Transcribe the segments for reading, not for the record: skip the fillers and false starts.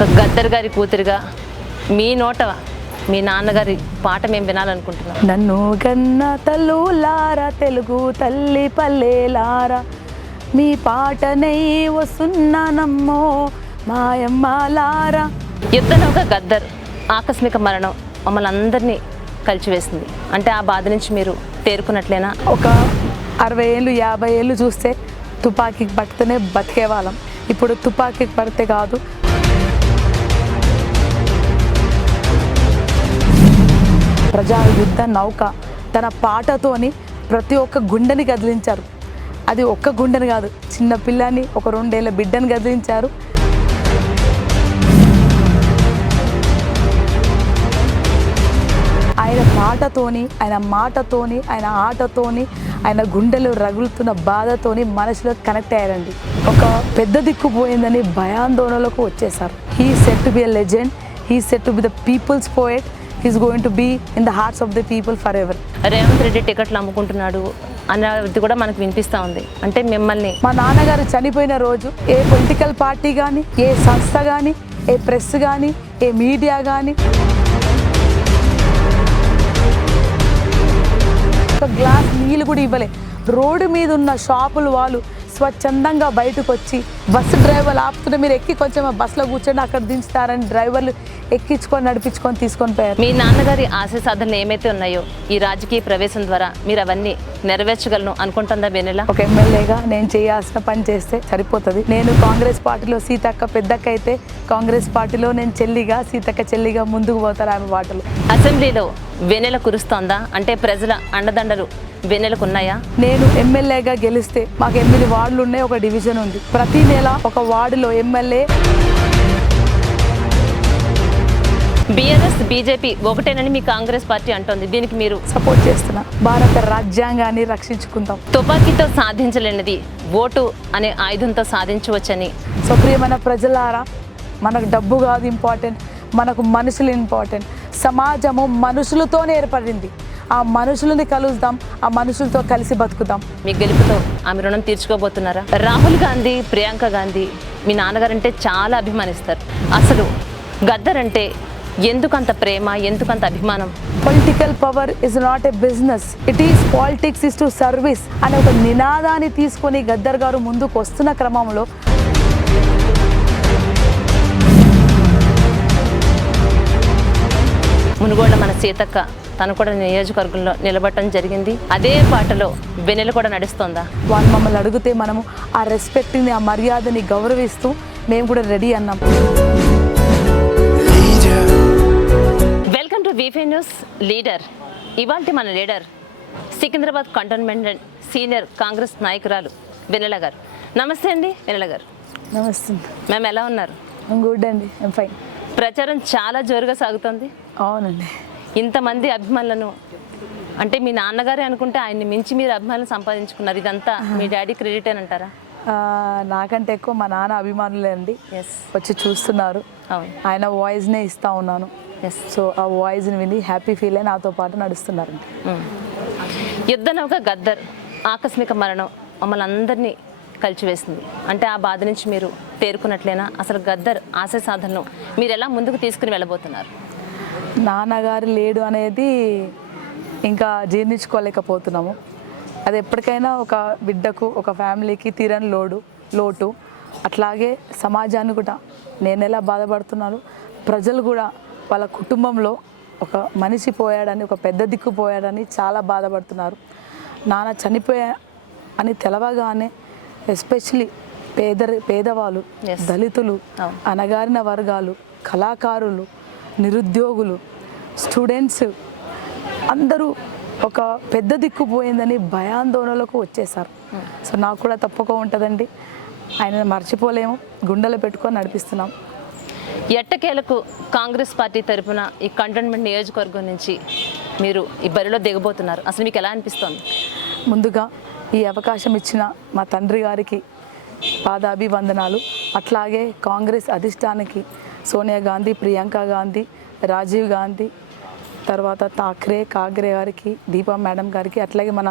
ఒక గద్దర్ గారి కూతురుగా మీ నోట మీ నాన్నగారి పాట మేము వినాలనుకుంటున్నాం. నన్ను గన్న తల్లులారా తెలుగు తల్లి పల్లెలారా మీ పాటనై వస్తున్నానమ్మో మాయమ్మలారా. యుద్ధనౌక గద్దర్ ఆకస్మిక మరణం మమ్మల్ని అందరినీ కలిచివేసింది. అంటే ఆ బాధ నుంచి మీరు తేరుకున్నట్లేనా? ఒక 60 ఏళ్ళు 50 ఏళ్ళు చూస్తే తుపాకీకి పడితేనే బతికే వాళ్ళం. ఇప్పుడు తుపాకీకి పడితే కాదు, ప్రజా యుద్ధ నౌక తన పాటతోని ప్రతి ఒక్క గుండెని కదిలించారు. అది ఒక్క గుండెని కాదు, చిన్న పిల్లని, ఒక 2 ఏళ్ల బిడ్డని కదిలించారు. ఆయన పాటతోని, ఆయన మాటతోని, ఆయన ఆటతోని, ఆయన గుండెలు రగులుతున్న బాధతోని మనసులో కనెక్ట్ అయ్యారండి. ఒక పెద్ద దిక్కు పోయిందని భయాందోళనలకు వచ్చేసారు. He set to be a legend, he set to be the people's poet, he's going to be in the hearts of the people forever. Revanth Reddy టికెట్లు అమ్ముకుంటున్నాడు అన్నది కూడా మనకు వినిపిస్తూ ఉంది. అంటే మిమ్మల్ని మా నాన్నగారు చనిపోయిన రోజు ఏ పొలిటికల్ పార్టీ కానీ, ఏ సంస్థ కానీ, ఏ ప్రెస్ కానీ, ఏ మీడియా కానీ ఒక గ్లాస్ నీళ్ళు కూడా ఇవ్వలే. రోడ్డు మీద ఉన్న షాపులు వాళ్ళు స్వచ్ఛందంగా బయటకు వచ్చి బస్సు డ్రైవర్లు ఆపుతుంటే మీరు ఎక్కి కొంచెం బస్సులో కూర్చొని అక్కడ దించుతారని డ్రైవర్లు ఎక్కించుకొని నడిపించుకొని తీసుకొని పోయారు. మీ నాన్నగారి ఆశయ సాధనలు ఏమైతే ఉన్నాయో ఈ రాజకీయ ప్రవేశం ద్వారా మీరు అవన్నీ నెరవేర్చగలను అనుకుంటుందా వెన్నెల? ఒక ఎమ్మెల్యేగా నేను చేయాల్సిన పని చేస్తే సరిపోతుంది. నేను కాంగ్రెస్ పార్టీలో సీతక్క పెద్దక్క అయితే కాంగ్రెస్ పార్టీలో నేను చెల్లిగా, సీతక్క చెల్లిగా ముందుకు పోతారు ఆమె బాటలు. అసెంబ్లీలో వెన్నెల కురుస్తోందా? అంటే ప్రజల అండదండలు వెన్నెలకు ఉన్నాయా? నేను ఎమ్మెల్యేగా గెలిస్తే మాకు 8 వార్డులు ఉన్నాయి, ఒక డివిజన్ ఉంది. ప్రతి నెల ఒక వార్డులో ఎమ్మెల్యే. బీఆర్ఎస్ బీజేపీ ఒకటేనని మీ కాంగ్రెస్ పార్టీ అంటోంది. దీనికి మీరు సపోర్ట్ చేస్తున్నా. భారత రాజ్యాంగాన్ని రక్షించుకుందాం. తుపాకీతో సాధించలేనిది ఓటు అనే ఆయుధంతో సాధించవచ్చని. సో ప్రియమైన ప్రజలారా, మనకు డబ్బు కాదు ఇంపార్టెంట్, మనకు మనుషులు ఇంపార్టెంట్. సమాజము మనుషులతోనే ఏర్పడింది. ఆ మనుషులని కలుద్దాం, ఆ మనుషులతో కలిసి బతుకుదాం. మీ గెలుపుతో ఆమె రుణం తీర్చుకోబోతున్నారా? రాహుల్ గాంధీ, ప్రియాంక గాంధీ మీ నాన్నగారంటే చాలా అభిమానిస్తారు. అసలు గద్దర్ అంటే ఎందుకంత ప్రేమ, ఎందుకంత అభిమానం? Political power is not a business, it is politics is to service అనే ఒక నినాదాన్ని తీసుకొని గద్దర్ గారు ముందుకు వస్తున్న క్రమంలో మునుగోళ్ళ మన సీతక్క తను కూడా నియోజకవర్గంలో నిలబడటం జరిగింది. అదే పాటలో వెన్నెల కూడా నడుస్తోందా? వాళ్ళు మమ్మల్ని అడిగితే మనము ఆ రెస్పెక్ట్ని, ఆ మర్యాదని గౌరవిస్తూ మేము కూడా రెడీ అన్నాం. వెల్కమ్ టు వీఫై న్యూస్ లీడర్. ఇవాళ మన leader Secunderabad cantonment senior Congress నాయకురాలు వెన్నెల గారు. నమస్తే అండి వెన్నెల గారు. నమస్తే మేము ఎలా ఉన్నారు? గుడ్ అండి, ఐమ్ ఫైన్. ప్రచారం చాలా జోరుగా సాగుతుంది. అవునండి. ఇంతమంది అభిమానులను, అంటే మీ నాన్నగారే అనుకుంటే ఆయన్ని మించి మీరు అభిమానులు సంపాదించుకున్నారు. ఇదంతా మీ డాడీ క్రెడిట్ అని అంటారా? నాకంటే ఎక్కువ మా నాన్న అభిమానులే అండి. వచ్చి చూస్తున్నారు, ఆయన వాయిస్నే ఇస్తూ ఉన్నాను. సో ఆ వాయిస్ని విని హ్యాపీ ఫీల్ అయి నాతో పాటు నడుస్తున్నారండి. యుద్ధనౌక గద్దర్ ఆకస్మిక మరణం మమ్మల్ని అందరినీ కలిచివేసింది. అంటే ఆ బాధ నుంచి మీరు తేరుకున్నట్లేనా? అసలు గద్దర్ ఆశయ సాధనను మీరు ఎలా ముందుకు తీసుకుని వెళ్ళబోతున్నారు? నాన్నగారు లేడు అనేది ఇంకా జీర్ణించుకోలేకపోతున్నాము. అది ఎప్పటికైనా ఒక బిడ్డకు, ఒక ఫ్యామిలీకి తీరని లోటు. అట్లాగే సమాజాన్ని కూడా నేను ఎలా బాధపడుతున్నాను, ప్రజలు కూడా వాళ్ళ కుటుంబంలో ఒక మనిషి పోయాడని, ఒక పెద్ద దిక్కు పోయాడని చాలా బాధపడుతున్నారు. నాన్న చనిపోయా అని తెలవగానే ఎస్పెషలీ పేదవాళ్ళు, దళితులు, అణగారిన వర్గాలు, కళాకారులు, నిరుద్యోగులు, స్టూడెంట్స్ అందరూ ఒక పెద్ద దిక్కు పోయిందని భయాందోళనలకు వచ్చేసారు. సో నాకు కూడా తప్పక ఉంటుందండి. ఆయన మర్చిపోలేము, గుండెలు పెట్టుకొని నడిపిస్తున్నాం. ఎట్టకేలకు కాంగ్రెస్ పార్టీ తరఫున ఈ కంటోన్మెంట్ నియోజకవర్గం నుంచి మీరు ఈ బరిలో దిగబోతున్నారు. అసలు మీకు ఎలా అనిపిస్తోంది? ముందుగా ఈ అవకాశం ఇచ్చిన మా తండ్రి గారికి పాదాభివందనాలు. అట్లాగే కాంగ్రెస్ అధిష్టానానికి సోనియా గాంధీ, ప్రియాంక గాంధీ, రాజీవ్ గాంధీ, తర్వాత కాగ్రే గారికి, దీపా మేడం గారికి, అట్లాగే మన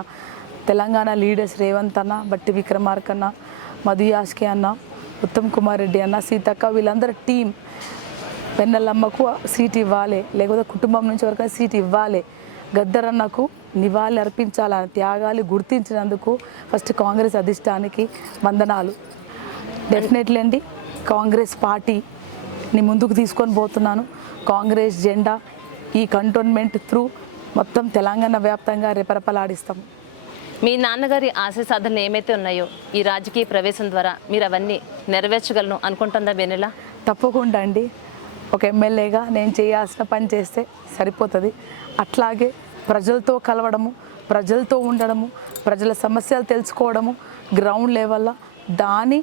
తెలంగాణ లీడర్స్ రేవంత్ అన్న, బట్టి విక్రమార్క అన్న, మధు యాష్కే అన్న, ఉత్తమ్ కుమార్ రెడ్డి అన్న, సీతక్క, వీళ్ళందరూ టీం వెన్నెలమ్మకు సీట్ ఇవ్వాలి, లేకపోతే కుటుంబం నుంచి ఎవరికైనా సీట్ ఇవ్వాలి, గద్దరన్నకు నివాళి అర్పించాలని త్యాగాలు గుర్తించినందుకు ఫస్ట్ కాంగ్రెస్ అధిష్టానికి వందనాలు. డెఫినెట్లీ అండి, కాంగ్రెస్ పార్టీని ముందుకు తీసుకొని పోతున్నాను. కాంగ్రెస్ జెండా ఈ కంటోన్మెంట్ త్రూ మొత్తం తెలంగాణ వ్యాప్తంగా రెపరెపలాడిస్తాము. మీ నాన్నగారి ఆశయ సాధనలు ఏమైతే ఉన్నాయో ఈ రాజకీయ ప్రవేశం ద్వారా మీరు అవన్నీ నెరవేర్చగలను అనుకుంటుందా వెన్నెల? తప్పకుండా అండి, ఒక ఎమ్మెల్యేగా నేను చేయాల్సిన పని చేస్తే సరిపోతుంది. అట్లాగే ప్రజలతో కలవడము, ప్రజలతో ఉండడము, ప్రజల సమస్యలు తెలుసుకోవడము, గ్రౌండ్ లెవెల్లో దాని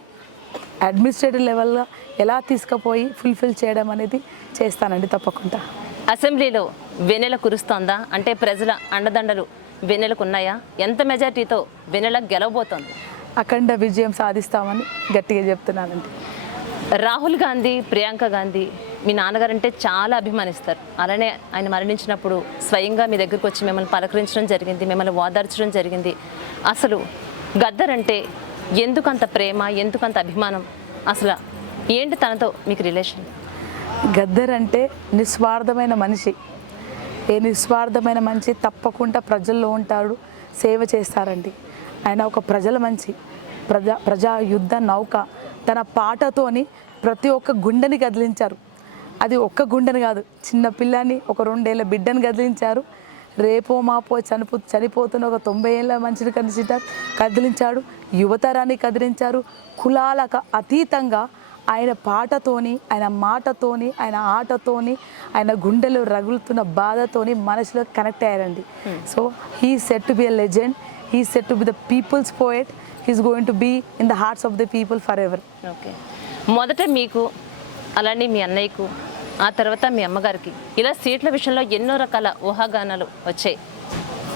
అడ్మినిస్ట్రేటివ్ లెవెల్లో ఎలా తీసుకుపోయి ఫుల్ఫిల్ చేయడం అనేది చేస్తానండి తప్పకుండా. అసెంబ్లీలో వెన్నెల కురుస్తోందా? అంటే ప్రజల అండదండలు వెన్నెలకు ఉన్నాయా? ఎంత మెజార్టీతో వెన్నెల గెలవబోతోంది? అఖండ విజయం సాధిస్తామని గట్టిగా చెప్తున్నానండి. రాహుల్ గాంధీ, ప్రియాంక గాంధీ మీ నాన్నగారంటే చాలా అభిమానిస్తారు. అలానే ఆయన మరణించినప్పుడు స్వయంగా మీ దగ్గరికి వచ్చి మిమ్మల్ని పలకరించడం జరిగింది, మిమ్మల్ని ఓదార్చడం జరిగింది. అసలు గద్దర్ అంటే ఎందుకంత ప్రేమ, ఎందుకంత అభిమానం? అసలు ఏంటి తనతో మీకు రిలేషన్? గద్దర్ అంటే నిస్వార్థమైన మనిషి. ఏ నిస్వార్థమైన మనిషి తప్పకుండా ప్రజల్లో ఉంటాడు, సేవ చేస్తారండి. ఆయన ఒక ప్రజల మంచి, ప్రజా యుద్ధ నౌక. తన పాటతోని ప్రతి ఒక్క గుండెని కదిలించారు. అది ఒక్క గుండెని కాదు, చిన్న పిల్లని, ఒక 2 ఏళ్ళ బిడ్డని కదిలించారు. రేపో మాపో చనిపోతున్న ఒక 90 ఏళ్ళ మనిషిని కదిలించాడు. యువతరాన్ని కదిలించారు. కులాలకు అతీతంగా ఆయన పాటతోని, ఆయన మాటతోని, ఆయన ఆటతోని, ఆయన గుండెలో రగులుతున్న బాధతోని మనుషులు కనెక్ట్ అయ్యారండి. So he set to be a legend, he set to be the people's poet, he's going to be in the hearts of the people forever. Okay, మొదట మీకు, అలానే మీ అన్నయ్యకు, ఆ తర్వాత మీ అమ్మగారికి ఇలా సీట్ల విషయంలో ఎన్నో రకాల ఊహాగానాలు వచ్చాయి.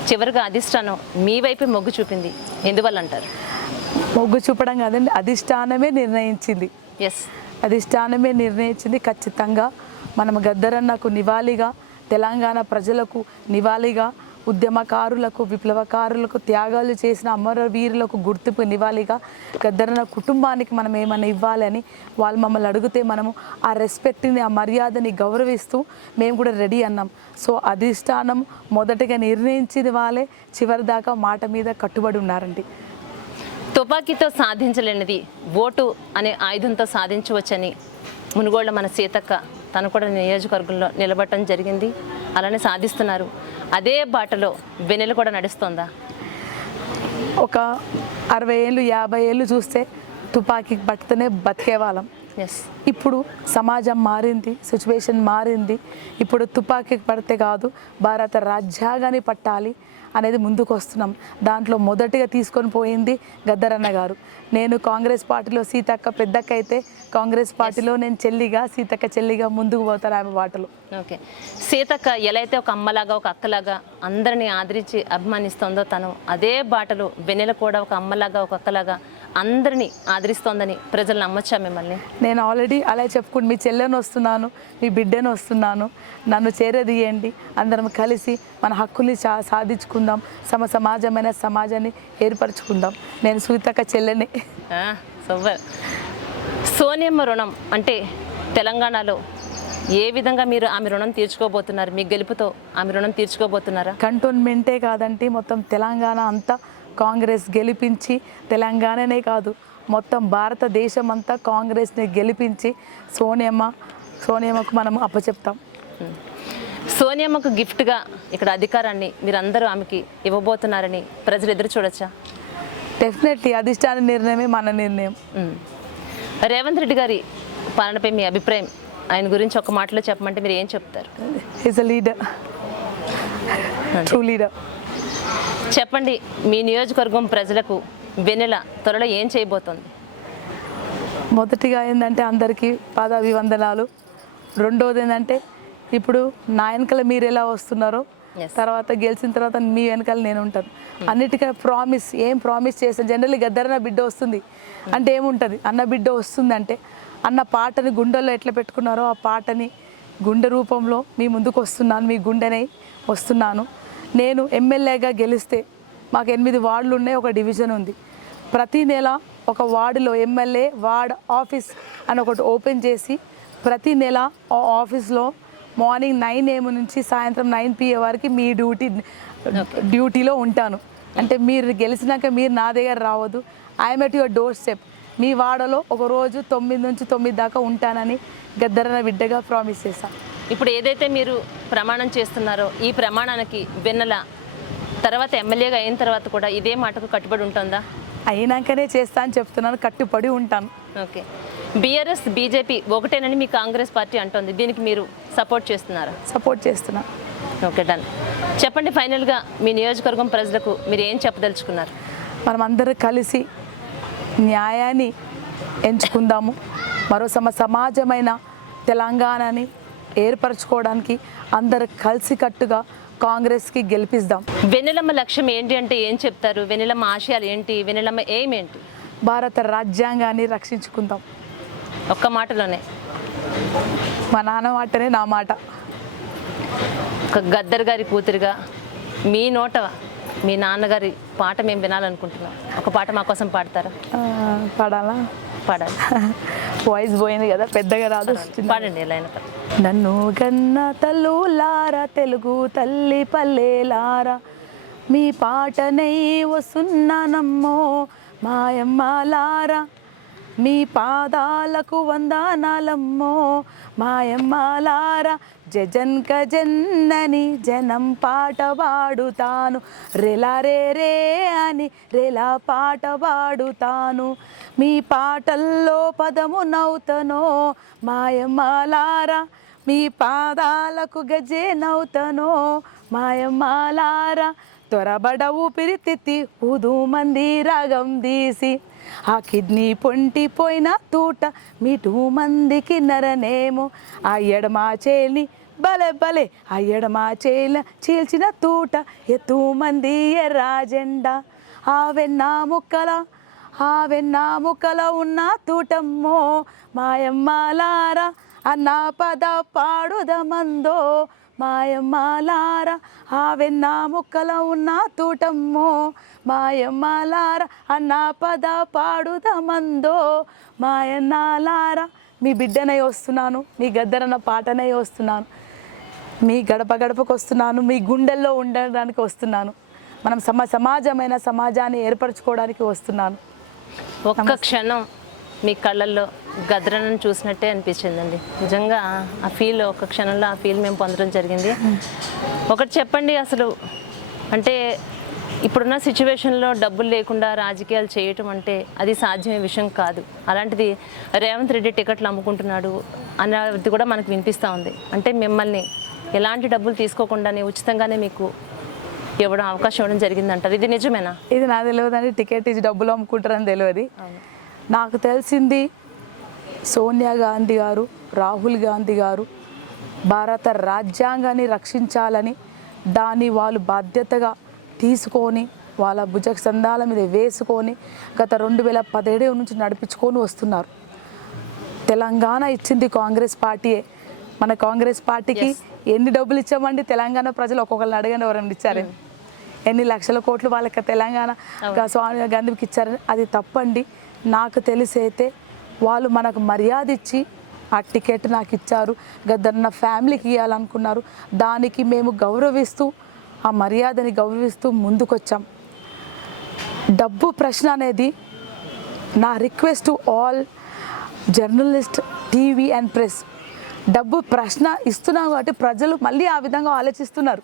చివరిగా అధిష్టానం మీ వైపే మొగ్గు చూపింది. ఎందువల్ల అంటారు? మొగ్గు చూపడం కాదండి, అధిష్టానమే నిర్ణయించింది. ఎస్, అధిష్టానమే నిర్ణయించింది. ఖచ్చితంగా మనం గద్దరన్నకు నివాళిగా, తెలంగాణ ప్రజలకు నివాళిగా, ఉద్యమకారులకు, విప్లవకారులకు, త్యాగాలు చేసిన అమరవీరులకు గుర్తింపు నివాళిగా గద్దరన్న కుటుంబానికి మనం ఏమైనా ఇవ్వాలని వాళ్ళు మమ్మల్ని అడిగితే మనము ఆ రెస్పెక్ట్ని, ఆ మర్యాదని గౌరవిస్తూ మేము కూడా రెడీ అన్నాం. సో అధిష్టానం మొదటగా నిర్ణయించింది వాళ్ళే, చివరి దాకా మాట మీద కట్టుబడి ఉన్నారండి. తుపాకీతో సాధించలేనిది ఓటు అనే ఆయుధంతో సాధించవచ్చని మునుగోళ్ళ మన సీతక్క తను కూడా నియోజకవర్గంలో నిలబడటం జరిగింది. అలానే సాధిస్తున్నారు. అదే బాటలో వెన్నెల కూడా నడుస్తుందా? ఒక 60 ఏళ్ళు 50 ఏళ్ళు చూస్తే తుపాకీకి పట్టుతూనే బతికేవాళ్ళం. ఎస్, ఇప్పుడు సమాజం మారింది, సిచ్యువేషన్ మారింది. ఇప్పుడు తుపాకీకి పడితే కాదు, భారత రాజ్యాంగాన్ని పట్టాలి అనేది ముందుకు వస్తున్నాం. దాంట్లో మొదటిగా తీసుకొని పోయింది గద్దరన్న గారు. నేను కాంగ్రెస్ పార్టీలో సీతక్క పెద్దక్క అయితే, కాంగ్రెస్ పార్టీలో నేను చెల్లిగా, సీతక్క చెల్లిగా ముందుకు పోతాను ఆమె బాటలో. ఓకే, సీతక్క ఎలా అయితే ఒక అమ్మలాగా, ఒక అక్కలాగా అందరినీ ఆదరించి అభిమానిస్తుందో, తను అదే బాటలో వెన్నెల కూడా ఒక అమ్మలాగా, ఒక అక్కలాగా అందరినీ ఆదరిస్తోందని ప్రజలు నమ్మొచ్చా మిమ్మల్ని? నేను ఆల్రెడీ అలా చెప్పుకుంటూ మీ చెల్లెని వస్తున్నాను, మీ బిడ్డను వస్తున్నాను, నన్ను చేరదీయండి, అందరం కలిసి మన హక్కుల్ని సాధించుకుందాం, సమాజమైన సమాజాన్ని ఏర్పరచుకుందాం. నేను సీతక్క చెల్లెని. సూపర్. సోనియమ్మ రుణం అంటే తెలంగాణలో ఏ విధంగా మీరు ఆమె రుణం తీర్చుకోబోతున్నారు? మీ గెలుపుతో ఆమె రుణం తీర్చుకోబోతున్నారా? కంటోన్మెంటే కాదండి, మొత్తం తెలంగాణ అంతా కాంగ్రెస్ గెలిపించి, తెలంగాణనే కాదు మొత్తం భారతదేశం అంతా కాంగ్రెస్ని గెలిపించి సోనియమ్మకు మనం అప్పచెప్తాం. సోనియమ్మకు గిఫ్ట్గా ఇక్కడ అధికారాన్ని మీరందరూ ఆమెకి ఇవ్వబోతున్నారని ప్రజలు ఎదురు చూడొచ్చా? డెఫినెట్లీ అధిష్టాన నిర్ణయమే మన నిర్ణయం. రేవంత్ రెడ్డి గారి పాలనపై మీ అభిప్రాయం, ఆయన గురించి ఒక మాటలో చెప్పమంటే మీరు ఏం చెప్తారు? Is a leader, true leader. చెప్పండి, మీ నియోజకవర్గం ప్రజలకు వెన్నెల త్వరలో ఏం చేయబోతోంది? మొదటిగా ఏంటంటే అందరికీ పాదాభివందనాలు. రెండోది ఏంటంటే ఇప్పుడు నా వెనకాల మీరు ఎలా వస్తున్నారో, తర్వాత గెలిచిన తర్వాత మీ వెనకాల నేను ఉంటాను. అన్నిటికీ ఏం ప్రామిస్ చేస్తాను. జనరల్లీ గద్దరన్న బిడ్డ వస్తుంది అంటే ఏముంటుంది, అన్న బిడ్డ వస్తుంది అంటే అన్న పాటని గుండెల్లో ఎట్లా పెట్టుకున్నారో ఆ పాటని గుండె రూపంలో మీ ముందుకు వస్తున్నాను, మీ గుండెనై వస్తున్నాను. నేను ఎమ్మెల్యేగా గెలిస్తే మాకు 8 వార్డులు ఉన్నాయి, ఒక డివిజన్ ఉంది. ప్రతి నెల ఒక వార్డులో ఎమ్మెల్యే వార్డ్ ఆఫీస్ అని ఒకటి ఓపెన్ చేసి ప్రతి నెల ఆఫీస్లో మార్నింగ్ 9 AM నుంచి సాయంత్రం 9 PM వరకు మీ డ్యూటీలో ఉంటాను. అంటే మీరు గెలిచినాక మీరు నా దగ్గర రావద్దు, I'm at your doorstep. మీ వాడలో ఒక రోజు 9 నుంచి 9 దాకా ఉంటానని గద్దరన్న బిడ్డగా ప్రామిస్ చేశాను. ఇప్పుడు ఏదైతే మీరు ప్రమాణం చేస్తున్నారో ఈ ప్రమాణానికి వెన్నెల తర్వాత ఎమ్మెల్యేగా అయిన తర్వాత కూడా ఇదే మాటకు కట్టుబడి ఉంటుందా? అయినాకనే చేస్తా అని చెప్తున్నాను, కట్టుబడి ఉంటాను. ఓకే. బీఆర్ఎస్ బీజేపీ ఒకటేనని మీ కాంగ్రెస్ పార్టీ అంటోంది, దీనికి మీరు సపోర్ట్ చేస్తున్నారా? సపోర్ట్ చేస్తున్నా. Okay, done. చెప్పండి, ఫైనల్గా మీ నియోజకవర్గం ప్రజలకు మీరు ఏం చెప్పదలుచుకున్నారు? మనం అందరూ కలిసి న్యాయాన్ని ఎంచుకుందాము. మరో సమాజమైన తెలంగాణని ఏర్పరచుకోవడానికి అందరు కలిసికట్టుగా కాంగ్రెస్కి గెలిపిద్దాం. వెన్నెలమ్మ లక్ష్యం ఏంటి అంటే ఏం చెప్తారు? వెన్నెలమ్మ ఆశయాలు ఏంటి? వెన్నెలమ్మ ఎయిమ్ ఏంటి? భారత రాజ్యాంగాన్ని రక్షించుకుందాం. ఒక్క మాటలోనే? మా నాన్న మాటనే నా మాట. ఒక గద్దర్ గారి కూతురిగా మీ నోట మీ నాన్నగారి పాట మేము వినాలనుకుంటున్నాం. ఒక పాట మా కోసం పాడతారా? పాడాలా? పాడాలి. వాయిస్ పోయింది కదా, పెద్దగా రాదు. పాడండి ఎలా అయినా. నన్ను గన్న తల్లులారా, తెలుగు తల్లి పల్లెలారా, మీ పాటనై వస్తున్నానమ్మో మాయమ్మలారా, మీ పాదాలకు వందనాలమ్మో మాయమ్మలారా, జజన్క జన్నని జనం పాట పాడుతాను, రెలా రే రే అని రెలా పాట పాడుతాను, మీ పాటల్లో పదము నవ్వుతనో మాయమ్మలారా, మీ పాదాలకు గజే నవ్వుతనో మాయమ్మలారా, త్వరబడ ఊపిరితిత్తి ఊదు మంది రాగం తీసి, ఆ కిడ్నీ పొంటిపోయిన తూట మీటు మందికి నరనేమో, ఆ ఎడమా చేల్ని బలే బలే ఆ ఎడమా చేల చీల్చిన తూట ఎత్తు మంది ఎర్రాజెండా, ఆ వెన్నా ముక్కల ఉన్న తూటమ్మో మాయమ్మలారా, అన్న పద పాడుదమందో మాయమ్మలారా, ఆ వెన్నా ముక్కల ఉన్న తూటమ్మో మాయమ్మలారా, అన్న పద పాడుదమందో మాయన్నాలారా. మీ బిడ్డనై వస్తున్నాను, మీ గద్దరన్న పాటనై వస్తున్నాను, మీ గడప గడపకు వస్తున్నాను, మీ గుండెల్లో ఉండడానికి వస్తున్నాను, మనం సమాజమైన సమాజాన్ని ఏర్పరచుకోవడానికి వస్తున్నాను. ఒక్క క్షణం మీ కళ్ళల్లో గద్దరన్నను చూసినట్టే అనిపించిందండి. నిజంగా ఆ ఫీల్, ఒక్క క్షణంలో ఆ ఫీల్ మేము పొందడం జరిగింది. ఒకటి చెప్పండి, అసలు అంటే ఇప్పుడున్న సిచ్యువేషన్లో డబ్బులు లేకుండా రాజకీయాలు చేయటం అంటే అది సాధ్యమే విషయం కాదు. అలాంటిది రేవంత్ రెడ్డి టికెట్లు అమ్ముకుంటున్నాడు అనేది కూడా మనకు వినిపిస్తూ ఉంది. అంటే మిమ్మల్ని ఎలాంటి డబ్బులు తీసుకోకుండానే ఉచితంగానే మీకు ఇవ్వడం, అవకాశం ఇవ్వడం జరిగిందంటారు. ఇది నిజమేనా? ఇది నాకు తెలియదండి, టికెట్ ఇచ్చి డబ్బులు అమ్ముకుంటారని తెలియదు. నాకు తెలిసింది సోనియా గాంధీ గారు, రాహుల్ గాంధీ గారు భారత రాజ్యాంగాన్ని రక్షించాలని దాన్ని వాళ్ళు బాధ్యతగా తీసుకొని వాళ్ళ భుజ సందాల మీద వేసుకొని గత 2017 నుంచి నడిపించుకొని వస్తున్నారు. తెలంగాణ ఇచ్చింది కాంగ్రెస్ పార్టీయే. మన కాంగ్రెస్ పార్టీకి ఎన్ని డబ్బులు ఇచ్చామండి? తెలంగాణ ప్రజలు ఒక్కొక్కరిని అడగండి, ఎవరైనా ఇచ్చారని. ఎన్ని లక్షల కోట్లు వాళ్ళకి తెలంగాణ సోనియా గాంధీకి ఇచ్చారని. అది తప్పండి. నాకు తెలిసైతే వాళ్ళు మనకు మర్యాద ఇచ్చి ఆ టికెట్ నాకు ఇచ్చారు, గద్దరన్న ఫ్యామిలీకి ఇవ్వాలనుకున్నారు. దానికి మేము గౌరవిస్తూ, ఆ మర్యాదని గౌరవిస్తూ ముందుకొచ్చాం. డబ్బు ప్రశ్న అనేది నా request to all journalist, TV and press. డబ్బు ప్రశ్న ఇస్తున్నాం కాబట్టి ప్రజలు మళ్ళీ ఆ విధంగా ఆలోచిస్తున్నారు.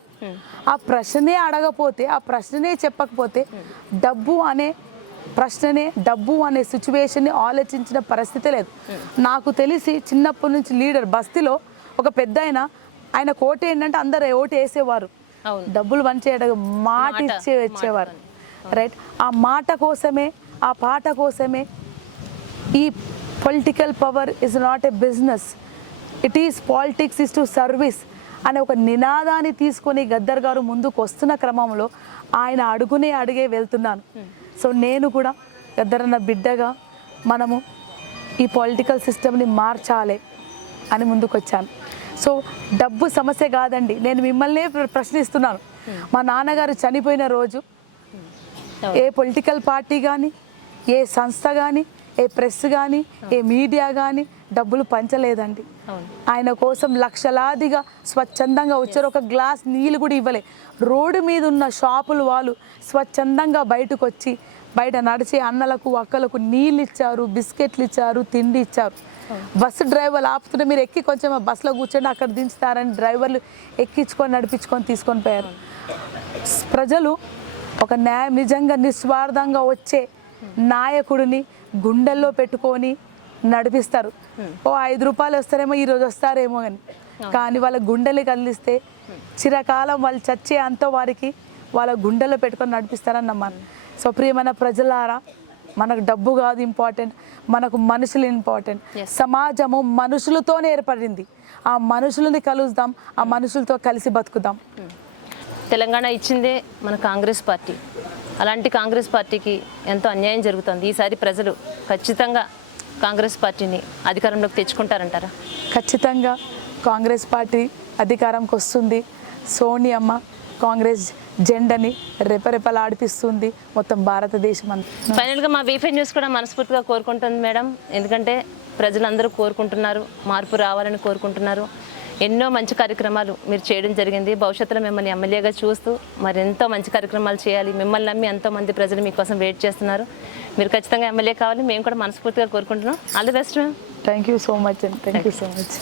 ఆ ప్రశ్నే అడగపోతే, ఆ ప్రశ్ననే చెప్పకపోతే డబ్బు అనే సిచ్యువేషన్ని ఆలోచించిన పరిస్థితి లేదు. నాకు తెలిసి చిన్నప్పటి నుంచి లీడర్ బస్తీలో ఒక పెద్ద ఆయన కోట ఏంటంటే అందరూ ఓటు వేసేవారు, డబ్బులు పంచేయడం మాట ఇచ్చేవారు. రైట్, ఆ మాట కోసమే, ఆ పాట కోసమే ఈ political power is not a business, it is politics is to service అనే ఒక నినాదాన్ని తీసుకొని గద్దర్ గారు ముందుకు వస్తున్న క్రమంలో ఆయన అడిగే వెళ్తున్నాను. సో నేను కూడా గద్దరన్న బిడ్డగా మనము ఈ పొలిటికల్ సిస్టమ్ని మార్చాలి అని ముందుకు వచ్చాను. సో డబ్బు సమస్య కాదండి, నేను మిమ్మల్నే ప్రశ్నిస్తున్నాను. మా నాన్నగారు చనిపోయిన రోజు ఏ పొలిటికల్ పార్టీ కానీ, ఏ సంస్థ కానీ, ఏ ప్రెస్ కానీ, ఏ మీడియా కానీ డబ్బులు పంచలేదండి. అవును. ఆయన కోసం లక్షలాదిగా స్వచ్ఛందంగా వచ్చారు. ఒక గ్లాస్ నీళ్ళు కూడా ఇవ్వలే. రోడ్డు మీద ఉన్న షాపులు వాళ్ళు స్వచ్ఛందంగా బయటకు వచ్చి బయట నడిచే అన్నలకు అక్కలకు నీళ్ళు ఇచ్చారు, బిస్కెట్లు ఇచ్చారు, తిండి ఇచ్చారు. బస్సు డ్రైవర్లు ఆపుతుంటే మీరు ఎక్కి కొంచెం బస్సులో కూర్చొని అక్కడ దించుతారని డ్రైవర్లు ఎక్కించుకొని నడిపించుకొని తీసుకొని పోయారు. ప్రజలు ఒక నిజంగా నిస్వార్థంగా వచ్చే నాయకుడిని గుండెల్లో పెట్టుకొని నడిపిస్తారు. ఓ 5 రూపాయలు వస్తారేమో, ఈరోజు వస్తారేమో అని, కానీ వాళ్ళ గుండెలు కదిలిస్తే చిరకాలం వాళ్ళు చచ్చే అంత వారికి వాళ్ళ గుండెల్లో పెట్టుకొని నడిపిస్తారని నమ్మాను. సో ప్రియమైన ప్రజలారా, మనకు డబ్బు కాదు ఇంపార్టెంట్, మనకు మనుషులు ఇంపార్టెంట్. సమాజము మనుషులతోనే ఏర్పడింది. ఆ మనుషులని కలుద్దాం, ఆ మనుషులతో కలిసి బతుకుదాం. తెలంగాణ ఇచ్చిందే మన కాంగ్రెస్ పార్టీ. అలాంటి కాంగ్రెస్ పార్టీకి ఎంతో అన్యాయం జరుగుతుంది. ఈసారి ప్రజలు ఖచ్చితంగా కాంగ్రెస్ పార్టీని అధికారంలోకి తెచ్చుకుంటారంటారా? ఖచ్చితంగా కాంగ్రెస్ పార్టీ అధికారంకి వస్తుంది. సోనియమ్మ కాంగ్రెస్ జెండాని రెపరెపలాడిపిస్తుంది మొత్తం భారతదేశం అంతా. ఫైనల్గా మా వీఫై న్యూస్ కూడా మనస్ఫూర్తిగా కోరుకుంటుంది మేడం. ఎందుకంటే ప్రజలందరూ కోరుకుంటున్నారు, మార్పు రావాలని కోరుకుంటున్నారు. ఎన్నో మంచి కార్యక్రమాలు మీరు చేయడం జరిగింది. భవిష్యత్తులో మిమ్మల్ని ఎమ్మెల్యేగా చూస్తూ మరెంతో మంచి కార్యక్రమాలు చేయాలి. మిమ్మల్ని నమ్మి ఎంతోమంది ప్రజలు మీకోసం వెయిట్ చేస్తున్నారు. మీరు ఖచ్చితంగా ఎమ్మెల్యే కావాలి, మేము కూడా మనస్ఫూర్తిగా కోరుకుంటున్నాం. All the best ma'am. Thank you so much అండి. Thank you so much.